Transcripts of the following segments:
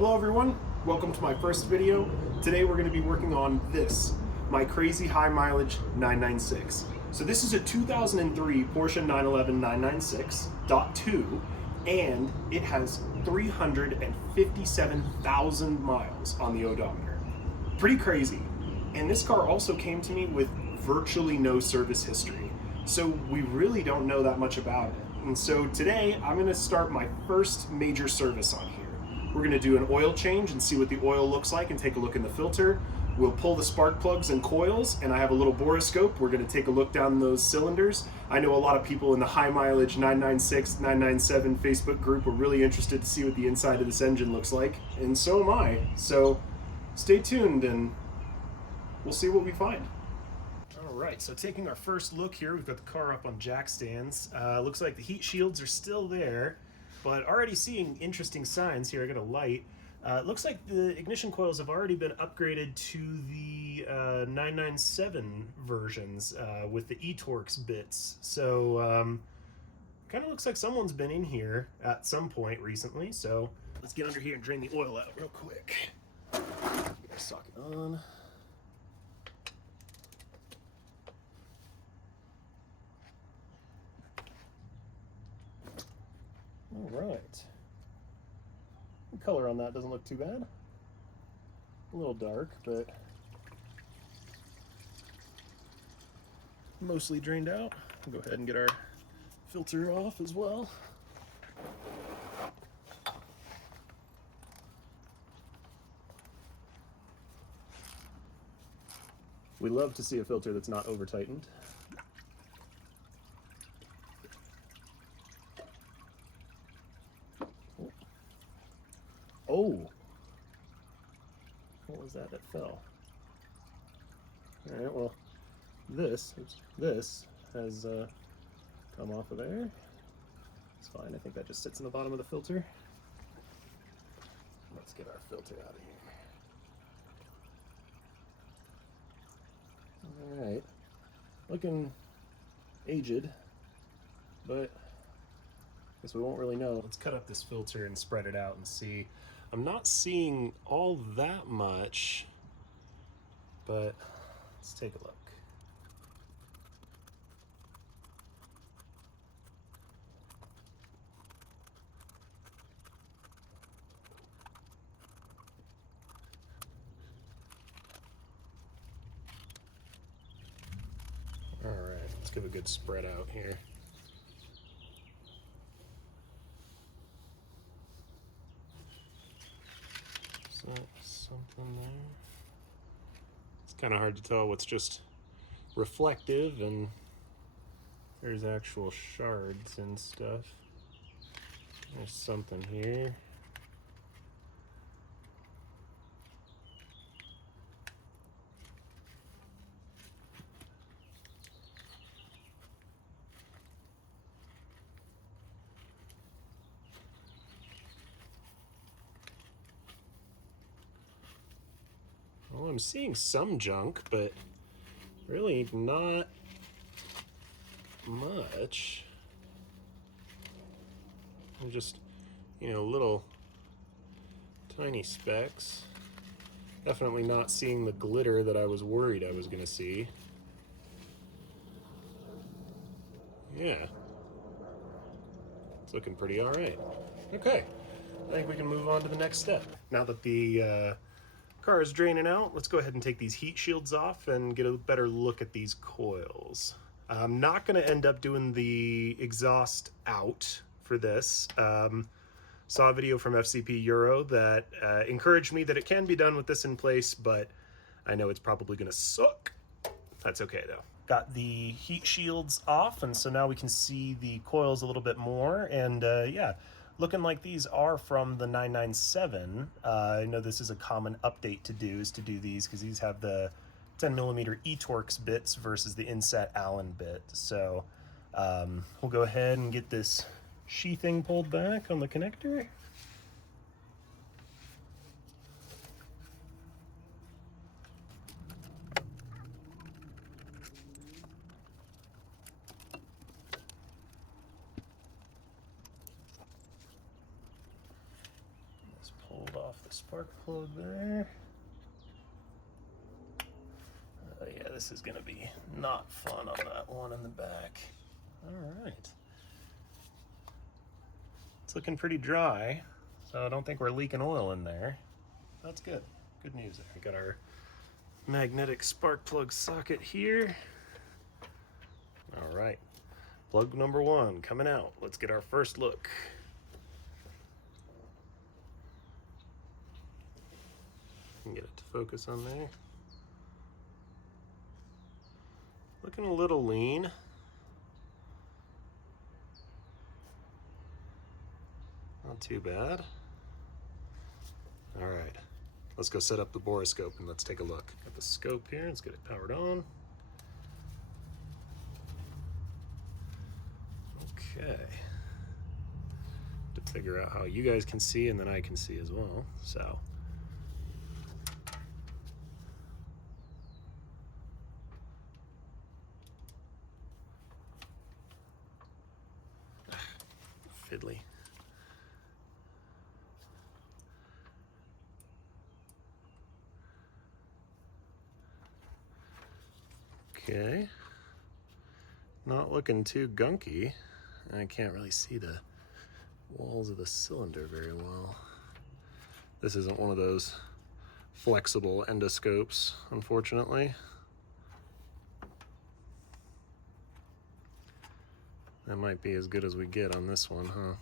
Hello everyone, welcome to my first video. Today we're going to be working on this, my crazy high mileage 996. So this is a 2003 Porsche 911 996.2 and it has 357,000 miles on the odometer. Pretty crazy. And this car also came to me with virtually no service history. So we really don't know that much about it. And so today I'm going to start my first major service on here. We're going to do an oil change and see what the oil looks like and take a look in the filter. We'll pull the spark plugs and coils, and I have a little boroscope. We're going to take a look down those cylinders. I know a lot of people in the high mileage 996, 997 Facebook group are really interested to see what the inside of this engine looks like, and so am I. So stay tuned and we'll see what we find. All right, so taking our first look here, we've got the car up on jack stands. Looks like the heat shields are still there, but already seeing interesting signs here. I got a light. It looks like the ignition coils have already been upgraded to the 997 versions with the eTorx bits. So kind of looks like someone's been in here at some point recently. So let's get under here and drain the oil out real quick. Get our socket on. All right. The color on that doesn't look too bad. A little dark, but mostly drained out. We'll go ahead and get our filter off as well. We love to see a filter that's not over tightened. Oh, what was that fell? All right, well, this has come off of there. It's fine. I think that just sits in the bottom of the filter. Let's get our filter out of here. All right, looking aged, but I guess we won't really know. Let's cut up this filter and spread it out and see. I'm not seeing all that much, but let's take a look. All right, let's give a good spread out here. Something there. It's kind of hard to tell what's just reflective and there's actual shards and stuff. There's something here. Well, I'm seeing some junk, but really not much. I'm just, little tiny specks. Definitely not seeing the glitter that I was worried I was going to see. Yeah. It's looking pretty all right. Okay. I think we can move on to the next step. Now that the car is draining out, let's go ahead and take these heat shields off and get a better look at these coils. I'm not going to end up doing the exhaust out for this. Saw a video from FCP Euro that encouraged me that it can be done with this in place, but I know it's probably going to suck. That's okay though. Got the heat shields off, and so now we can see the coils a little bit more, and yeah, looking like these are from the 997. I know this is a common update to do, is to do these because these have the 10mm eTorx bits versus the inset Allen bit. So we'll go ahead and get this sheathing pulled back on the connector. Pulled off. off the spark plug there. Oh yeah, this is gonna be not fun on that one in the back. All right. It's looking pretty dry, so I don't think we're leaking oil in there. That's good. Good news there. We got our magnetic spark plug socket here. All right, plug number one coming out. Let's get our first look. Get it to focus on there. Looking a little lean. Not too bad. All right, let's go set up the boroscope and let's take a look. Got the scope here, let's get it powered on. Okay. To figure out how you guys can see and then I can see as well, so. Fiddly. Okay. Not looking too gunky. I can't really see the walls of the cylinder very well. This isn't one of those flexible endoscopes, unfortunately. That might be as good as we get on this one, huh?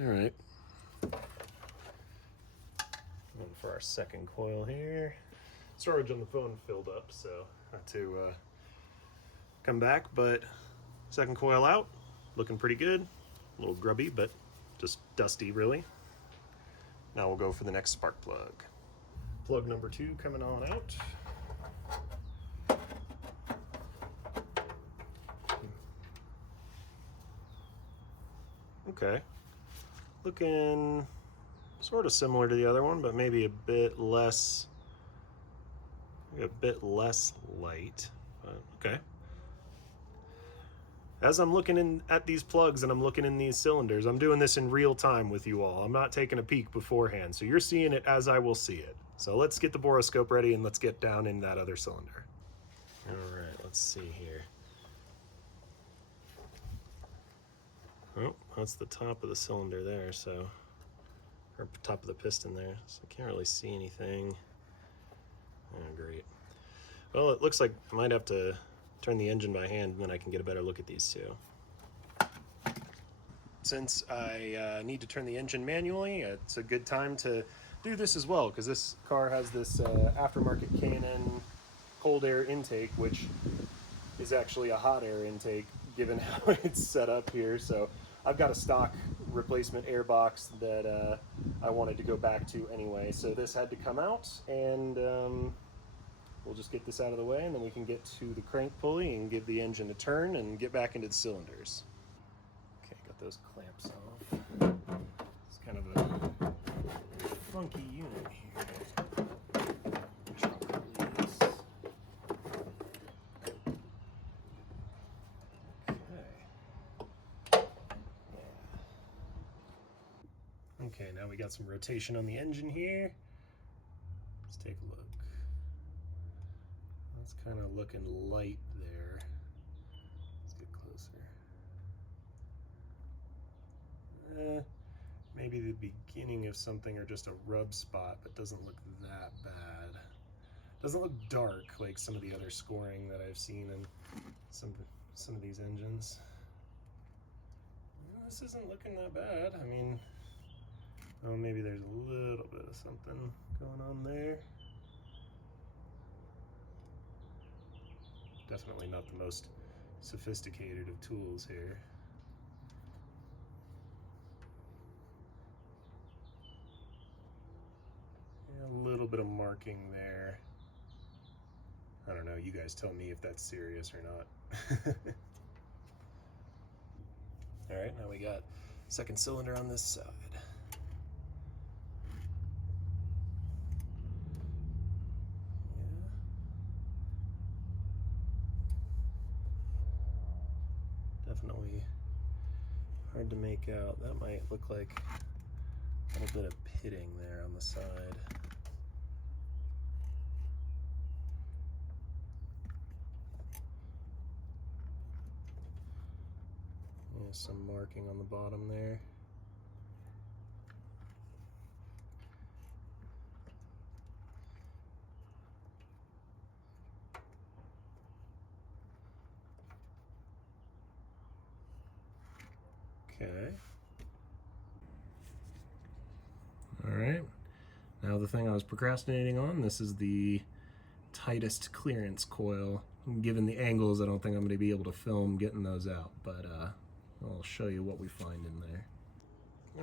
All right. And for our second coil here. Storage on the phone filled up, so I had to come back, but second coil out, looking pretty good. A little grubby, but just dusty, really. Now we'll go for the next spark plug. Plug number two coming on out. Okay, looking sort of similar to the other one, but maybe a bit less light, but okay. As I'm looking in at these plugs and I'm looking in these cylinders, I'm doing this in real time with you all. I'm not taking a peek beforehand, so you're seeing it as I will see it. So let's get the boroscope ready and let's get down in that other cylinder. All right, let's see here. Oh, that's the top of the cylinder there, so, or top of the piston there, so I can't really see anything. Oh, great. Well, it looks like I might have to turn the engine by hand and then I can get a better look at these two. Since I need to turn the engine manually, it's a good time to do this as well, because this car has this aftermarket K&N cold air intake, which is actually a hot air intake given how it's set up here. So I've got a stock replacement air box that I wanted to go back to anyway. So this had to come out, and we'll just get this out of the way and then we can get to the crank pulley and give the engine a turn and get back into the cylinders. Okay, got those clamps off. It's kind of a funky unit here. Okay, now we got some rotation on the engine here. Let's take a look. That's kind of looking light there. Let's get closer. Maybe the beginning of something or just a rub spot, but doesn't look that bad. Doesn't look dark like some of the other scoring that I've seen in some of these engines. This isn't looking that bad. I mean, oh, maybe there's a little bit of something going on there. Definitely not the most sophisticated of tools here. Yeah, a little bit of marking there. I don't know, you guys tell me if that's serious or not. All right, now we got second cylinder on this side. Definitely hard to make out. That might look like A little bit of pitting there on the side. There's some marking on the bottom there. Okay. All right. Now the thing I was procrastinating on, this is the tightest clearance coil. Given the angles, I don't think I'm going to be able to film getting those out, but I'll show you what we find in there.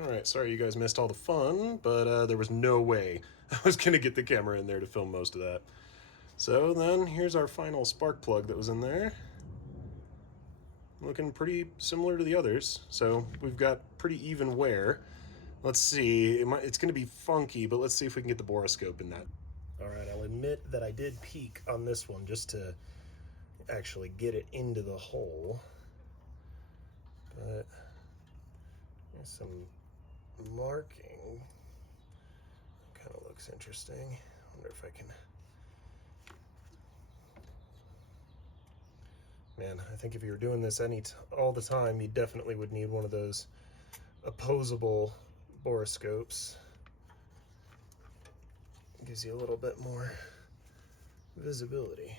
All right, sorry you guys missed all the fun, but there was no way I was going to get the camera in there to film most of that. So then here's our final spark plug that was in there. Looking pretty similar to the others, so we've got pretty even wear. Let's see, it's going to be funky, but let's see if we can get the boroscope in that. All right, I'll admit that I did peek on this one just to actually get it into the hole. But there's some marking. Kind of looks interesting. I wonder if I can... Man, I think if you were doing this all the time, you definitely would need one of those opposable boroscopes. It gives you a little bit more visibility.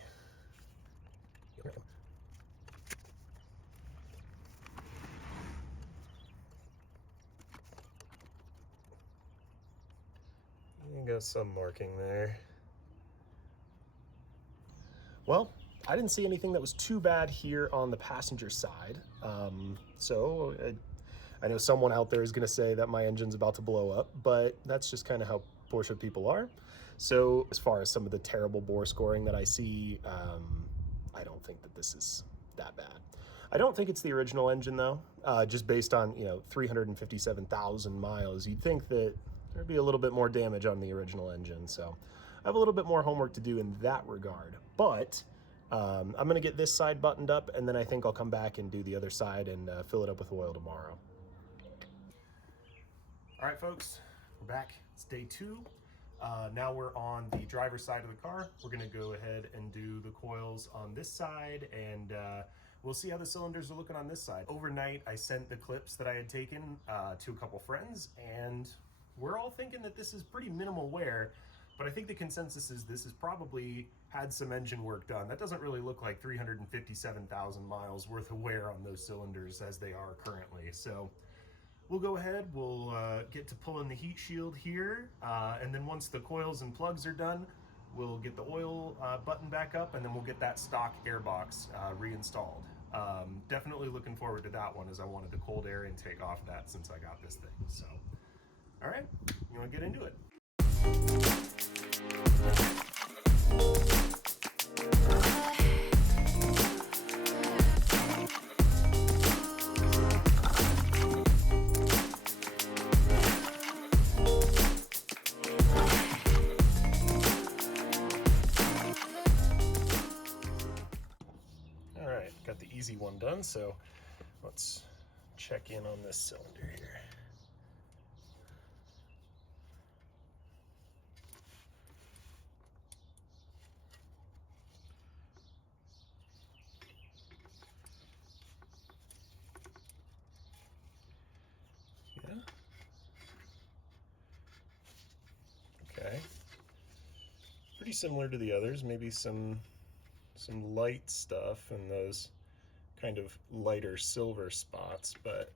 You got some marking there. Well, I didn't see anything that was too bad here on the passenger side. So I know someone out there is going to say that my engine's about to blow up, but that's just kind of how Porsche people are. So as far as some of the terrible bore scoring that I see, I don't think that this is that bad. I don't think it's the original engine though, just based on, 357,000 miles. You'd think that there'd be a little bit more damage on the original engine. So I have a little bit more homework to do in that regard, but I'm gonna get this side buttoned up, and then I think I'll come back and do the other side and fill it up with oil tomorrow. All right, folks, we're back. It's day 2. Now we're on the driver's side of the car. We're gonna go ahead and do the coils on this side, and we'll see how the cylinders are looking on this side. Overnight, I sent the clips that I had taken to a couple friends, and we're all thinking that this is pretty minimal wear, but I think the consensus is this has probably had some engine work done. That doesn't really look like 357,000 miles worth of wear on those cylinders as they are currently. So we'll go ahead, we'll get to pulling the heat shield here, and then once the coils and plugs are done, we'll get the oil button back up, and then we'll get that stock airbox reinstalled. Definitely looking forward to that one, as I wanted the cold air intake off of that since I got this thing. So, all right, you want to get into it? All right, got the easy one done, so let's check in on this cylinder here. Yeah. Okay. Pretty similar to the others, maybe some light stuff and those kind of lighter silver spots, but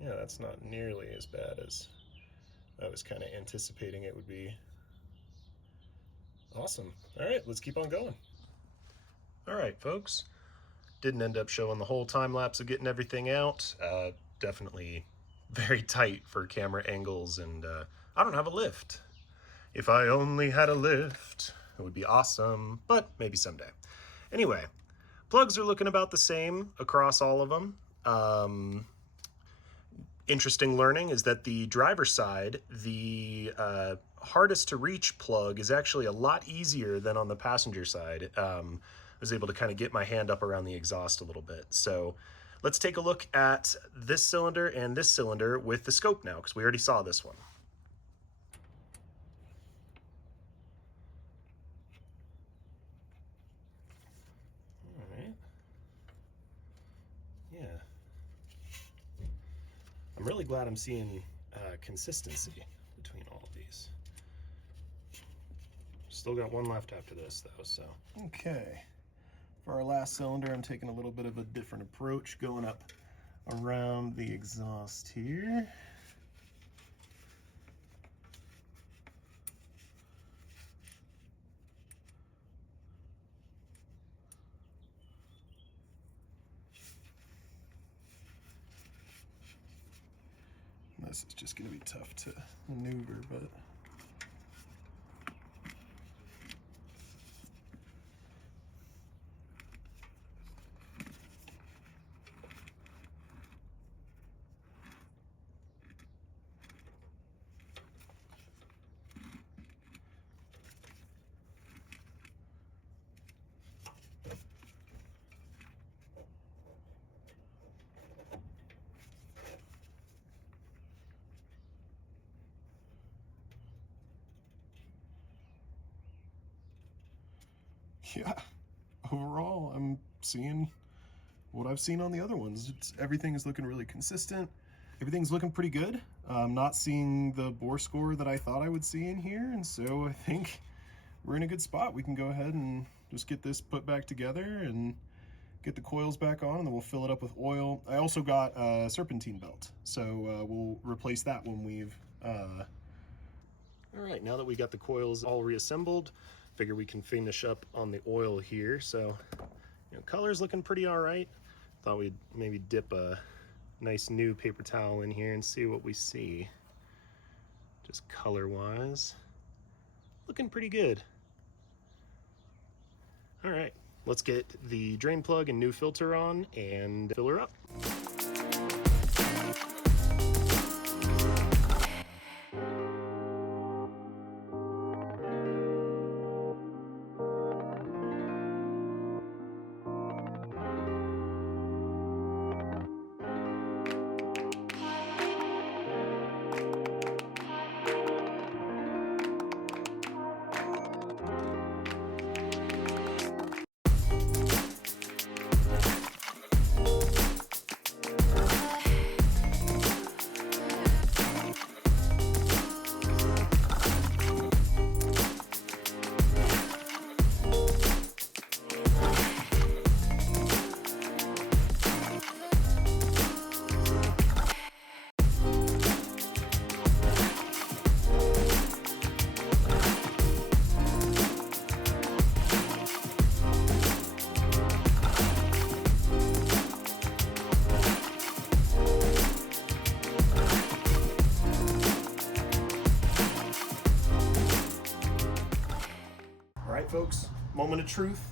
yeah, that's not nearly as bad as I was kind of anticipating it would be. Awesome. All right, let's keep on going. All right, folks. Didn't end up showing the whole time lapse of getting everything out. Definitely very tight for camera angles, and I don't have a lift. If I only had a lift, it would be awesome, but maybe someday. Anyway, plugs are looking about the same across all of them. Interesting learning is that the driver's side, the hardest to reach plug is actually a lot easier than on the passenger side. I was able to kind of get my hand up around the exhaust a little bit. So Let's take a look at this cylinder and this cylinder with the scope now, because we already saw this one. All right. Yeah. I'm really glad I'm seeing consistency between all of these. Still got one left after this though, so. Okay, for our last cylinder, I'm taking a little bit of a different approach, going up around the exhaust here. This is just going to be tough to maneuver, but yeah, overall, I'm seeing what I've seen on the other ones. Everything is looking really consistent. Everything's looking pretty good. I'm not seeing the bore score that I thought I would see in here, and so I think we're in a good spot. We can go ahead and just get this put back together and get the coils back on, and then we'll fill it up with oil. I also got a serpentine belt, so we'll replace that when we've... All right, now that we got the coils all reassembled, figure we can finish up on the oil here. So, you know, color's looking pretty all right. Thought we'd maybe dip a nice new paper towel in here and see what we see. Just color-wise, looking pretty good. All right, let's get the drain plug and new filter on and fill her up. Folks, moment of truth.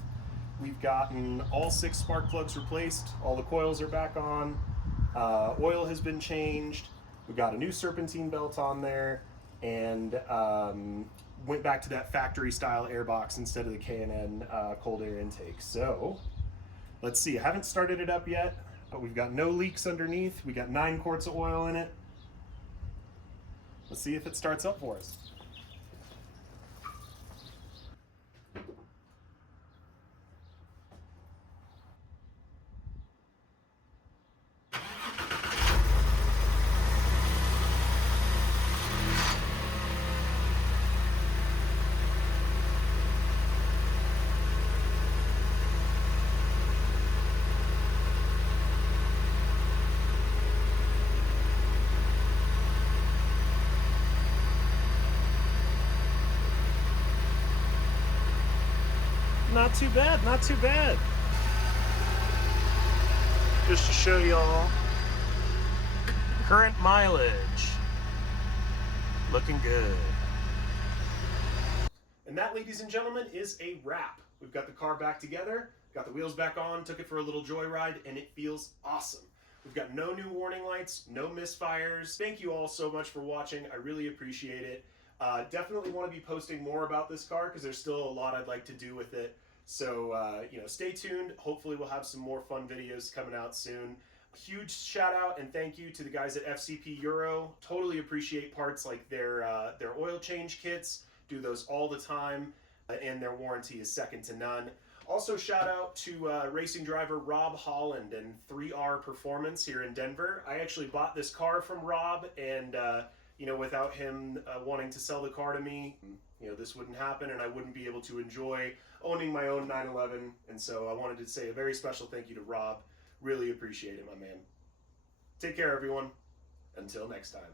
We've gotten all 6 spark plugs replaced. All the coils are back on. Oil has been changed. We got a new serpentine belt on there, and went back to that factory style airbox instead of the K&N cold air intake. So let's see. I haven't started it up yet, but we've got no leaks underneath. We got 9 quarts of oil in it. Let's see if it starts up for us. Not too bad, not too bad. Just to show y'all, current mileage, looking good. And that, ladies and gentlemen, is a wrap. We've got the car back together, got the wheels back on, took it for a little joyride, and it feels awesome. We've got no new warning lights, no misfires. Thank you all so much for watching. I really appreciate it. Definitely want to be posting more about this car because there's still a lot I'd like to do with it. So, you know, stay tuned. Hopefully we'll have some more fun videos coming out soon. Huge shout out and thank you to the guys at FCP Euro. Totally appreciate parts like their oil change kits. Do those all the time, and their warranty is second to none. Also, shout out to racing driver Rob Holland and 3R Performance here in Denver. I actually bought this car from Rob, and without him wanting to sell the car to me, this wouldn't happen, and I wouldn't be able to enjoy owning my own 911. And so I wanted to say a very special thank you to Rob. Really appreciate it, my man. Take care, everyone. Until next time.